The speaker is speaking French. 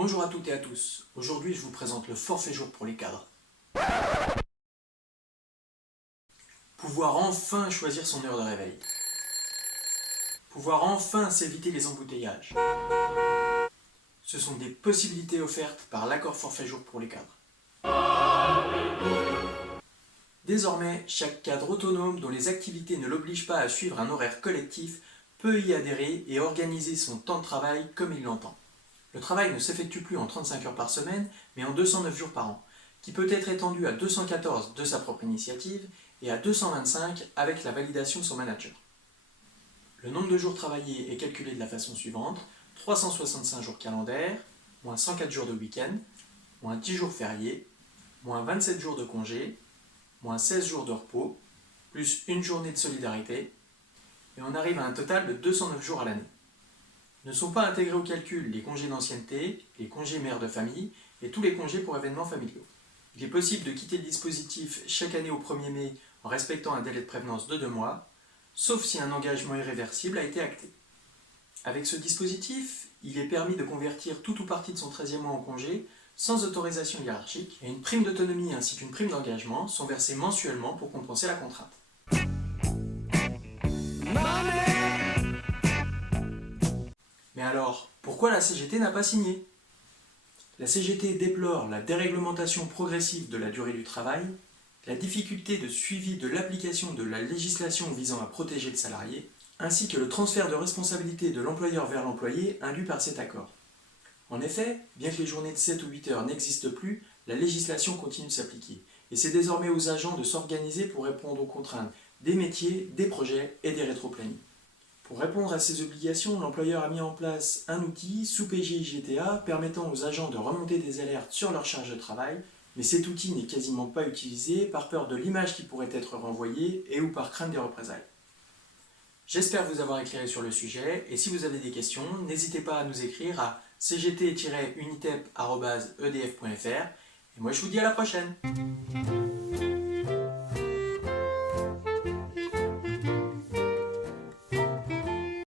Bonjour à toutes et à tous. Aujourd'hui, je vous présente le forfait jour pour les cadres. Pouvoir enfin choisir son heure de réveil. Pouvoir enfin s'éviter les embouteillages. Ce sont des possibilités offertes par l'accord forfait jour pour les cadres. Désormais, chaque cadre autonome dont les activités ne l'obligent pas à suivre un horaire collectif peut y adhérer et organiser son temps de travail comme il l'entend. Le travail ne s'effectue plus en 35 heures par semaine, mais en 209 jours par an, qui peut être étendu à 214 de sa propre initiative et à 225 avec la validation de son manager. Le nombre de jours travaillés est calculé de la façon suivante: 365 jours calendaires, moins 104 jours de week-end, moins 10 jours fériés, moins 27 jours de congé, moins 16 jours de repos, plus une journée de solidarité, et on arrive à un total de 209 jours à l'année. Ne sont pas intégrés au calcul les congés d'ancienneté, les congés mères de famille et tous les congés pour événements familiaux. Il est possible de quitter le dispositif chaque année au 1er mai en respectant un délai de prévenance de 2 mois, sauf si un engagement irréversible a été acté. Avec ce dispositif, il est permis de convertir tout ou partie de son 13e mois en congé sans autorisation hiérarchique, et une prime d'autonomie ainsi qu'une prime d'engagement sont versées mensuellement pour compenser la contrainte. Mais alors, pourquoi la CGT n'a pas signé? La CGT déplore la déréglementation progressive de la durée du travail, la difficulté de suivi de l'application de la législation visant à protéger le salarié, ainsi que le transfert de responsabilité de l'employeur vers l'employé induit par cet accord. En effet, bien que les journées de 7 ou 8 heures n'existent plus, la législation continue de s'appliquer, et c'est désormais aux agents de s'organiser pour répondre aux contraintes des métiers, des projets et des rétro-plannings. Pour répondre à ces obligations, l'employeur a mis en place un outil sous PGI-GTA permettant aux agents de remonter des alertes sur leur charge de travail, mais cet outil n'est quasiment pas utilisé par peur de l'image qui pourrait être renvoyée et ou par crainte des représailles. J'espère vous avoir éclairé sur le sujet, et si vous avez des questions, n'hésitez pas à nous écrire à cgt-unitep@edf.fr, et moi je vous dis à la prochaine.